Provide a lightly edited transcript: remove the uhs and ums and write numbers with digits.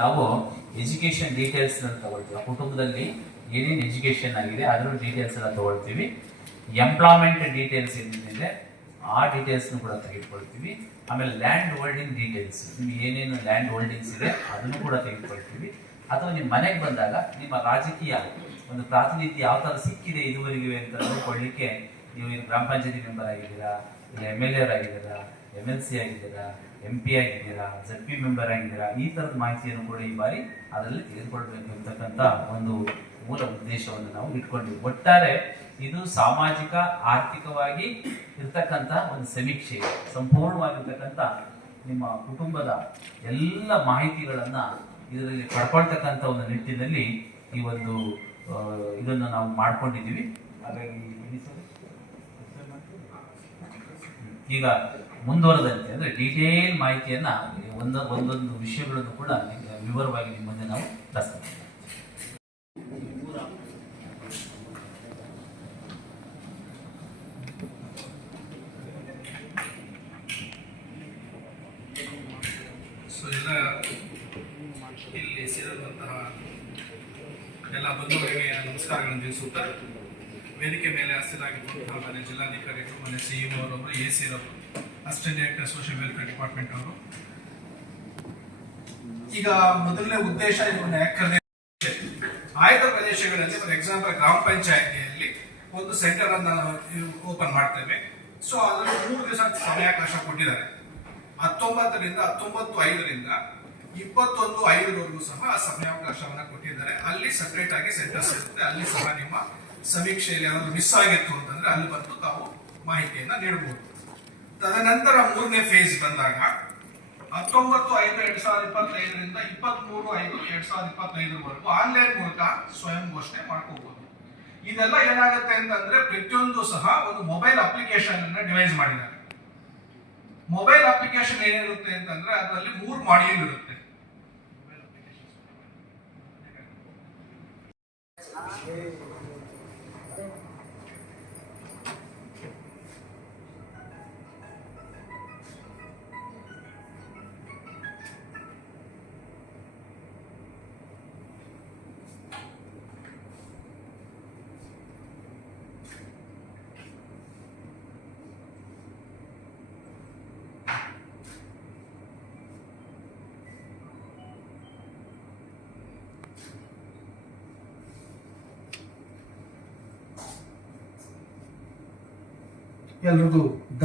ನಾವು education details ತಗೊಳ್ತೀವಿ. ಕುಟುಂಬದಲ್ಲಿ ಏನೇನು ಎಜುಕೇಶನ್ ಆಗಿದೆ ಅದರ ಡೀಟೇಲ್ಸ್ ಎಲ್ಲ ತಗೊಳ್ತೀವಿ. ಎಂಪ್ಲಾಯ್ಮೆಂಟ್ ಡೀಟೇಲ್ಸ್ ಏನಿದೆ ಆ ಡೀಟೇಲ್ಸ್ ಕೂಡ ತೆಗೆದುಕೊಳ್ತೀವಿ. ಆಮೇಲೆ ಲ್ಯಾಂಡ್ ಹೋಲ್ಡಿಂಗ್ ಡೀಟೇಲ್ಸ್, ನಿಮ್ಗೆ ಏನೇನು ಲ್ಯಾಂಡ್ ಹೋಲ್ಡಿಂಗ್ಸ್ ಇದೆ ಅದನ್ನು ಕೂಡ ತೆಗೆದುಕೊಳ್ತೀವಿ. ಅಥವಾ ನಿಮ್ಮ ಮನೆಗೆ ಬಂದಾಗ ನಿಮ್ಮ ರಾಜಕೀಯ ಒಂದು ಪ್ರಾತಿನಿಧ್ಯ ಯಾವ ತರ ಸಿಕ್ಕಿದೆ ಇದುವರೆಗೆ ಅಂತ ನೋಡ್ಕೊಳ್ಳಿಕ್ಕೆ ನೀವು ಗ್ರಾಮ ಪಂಚಾಯತಿ ಮೆಂಬರ್ ಆಗಿದ್ದೀರಾ, ಇಲ್ಲ MLA ಆಗಿದ್ದೀರಾ, MLC ಆಗಿದ್ದೀರಾ, MP ಆಗಿದ್ದೀರಾ, ZP ಮೆಂಬರ್ ಆಗಿದ್ದೀರಾ, ಈ ತರದ ಮಾಹಿತಿಯನ್ನು ಕೂಡ ಈ ಬಾರಿ ಅದರಲ್ಲಿ ತೆಗೆದುಕೊಳ್ಬೇಕು ಅಂತಕ್ಕಂಥ ಒಂದು ಮೂಲ ಉದ್ದೇಶವನ್ನು ನಾವು ಇಟ್ಕೊಂಡಿವಿ. ಒಟ್ಟಾರೆ ಇದು ಸಾಮಾಜಿಕ ಆರ್ಥಿಕವಾಗಿ ಇರ್ತಕ್ಕಂಥ ಒಂದು ಸಮೀಕ್ಷೆ, ಸಂಪೂರ್ಣವಾಗಿರ್ತಕ್ಕಂಥ ನಿಮ್ಮ ಕುಟುಂಬದ ಎಲ್ಲ ಮಾಹಿತಿಗಳನ್ನ ಇದರಲ್ಲಿ ಪಡ್ಕೊಳ್ತಕ್ಕಂಥ ಒಂದು ನಿಟ್ಟಿನಲ್ಲಿ ಈ ಒಂದು ಇದನ್ನು ನಾವು ಮಾಡ್ಕೊಂಡಿದ್ದೀವಿ. ಹಾಗಾಗಿ ಈಗ ಮುಂದುವರೆದಂತೆ ಅಂದ್ರೆ ಡೀಟೇಲ್ ಮಾಹಿತಿಯನ್ನ ಒಂದೊಂದು ವಿಷಯಗಳನ್ನು ಕೂಡ ವಿವರವಾಗಿ ನಿಮ್ಮ ಮುಂದೆ ನಾವು ಪ್ರಸ್ತಾಪ. ಎಲ್ಲ ಇಲ್ಲಿ ಸೇರಿರುವಂತಹ ಎಲ್ಲ ಬಂಧುಗಳಿಗೆ ನಮಸ್ಕಾರಗಳನ್ನು ತಿಳಿಸುತ್ತಾ, ವೇದಿಕೆ ಮೇಲೆ ಹಸಿರಾಗಿರುವಂತಹ ಮನೆ ಜಿಲ್ಲಾಧಿಕಾರಿಗಳು, ಮನೆ CEO ಅವರೊಬ್ಬರು, AC ರವರು, assistant director social welfare department ಅವರು. ಈಗ ಮೊದಲನೇ ಉದ್ದೇಶ ಇದನ್ನು ಯಾಕಂದ್ರೆ ಆಯ್ದ ಪ್ರದೇಶಗಳಲ್ಲಿ ಫಾರ್ ಎಕ್ಸಾಂಪಲ್ ಗ್ರಾಮ ಪಂಚಾಯತಿಯಲ್ಲಿ ಒಂದು ಸೆಂಟರ್ ಅನ್ನು ಓಪನ್ ಮಾಡ್ತೇವೆ. ಸೊ ಅದರಲ್ಲಿ 3 ದಿವಸ ಸಮಯಾವಕಾಶ ಕೊಟ್ಟಿದ್ದಾರೆ. 19ರಿಂದ 19/5ರಿಂದ 21/5ವರೆಗೂ ಸಹ ಆ ಸಮಯಾವಕಾಶವನ್ನ ಕೊಟ್ಟಿದ್ದಾರೆ. ಅಲ್ಲಿ ಸಪರೇಟ್ ಆಗಿ ಸೆಂಟರ್ಸ್ ಇರುತ್ತೆ. ಅಲ್ಲಿ ಸಹ ನಿಮ್ಮ ಸಮೀಕ್ಷೆಯಲ್ಲಿ ಏನಾದ್ರು ಮಿಸ್ ಆಗಿತ್ತು ಅಂತಂದ್ರೆ ಅಲ್ಲಿ ಬಂದು ತಾವು ಮಾಹಿತಿಯನ್ನ ನೀಡಬಹುದು. ತದನಂತರ 3ನೇ ಫೇಸ್ ಬಂದಾಗ 19/5/2025ರಿಂದ 23/5/2025ವರೆಗೂ ಆನ್ಲೈನ್ ಮೂಲಕ ಸ್ವಯಂ ಘೋಷಣೆ ಮಾಡ್ಕೋಬಹುದು. ಇದೆಲ್ಲ ಏನಾಗುತ್ತೆ ಅಂತಂದ್ರೆ ಪ್ರತಿಯೊಂದು ಸಹ ಒಂದು ಮೊಬೈಲ್ ಅಪ್ಲಿಕೇಶನ್ ಅನ್ನ ಡಿವೈಸ್ ಮಾಡಿದ್ದಾರೆ. ಮೊಬೈಲ್ ಅಪ್ಲಿಕೇಶನ್ ಏನಿರುತ್ತೆ ಅಂತಂದ್ರೆ ಅದರಲ್ಲಿ 3 ಮಾಡ್ಯೂಲ್ ಇರುತ್ತೆ. ಎಲ್ರಿಗೂ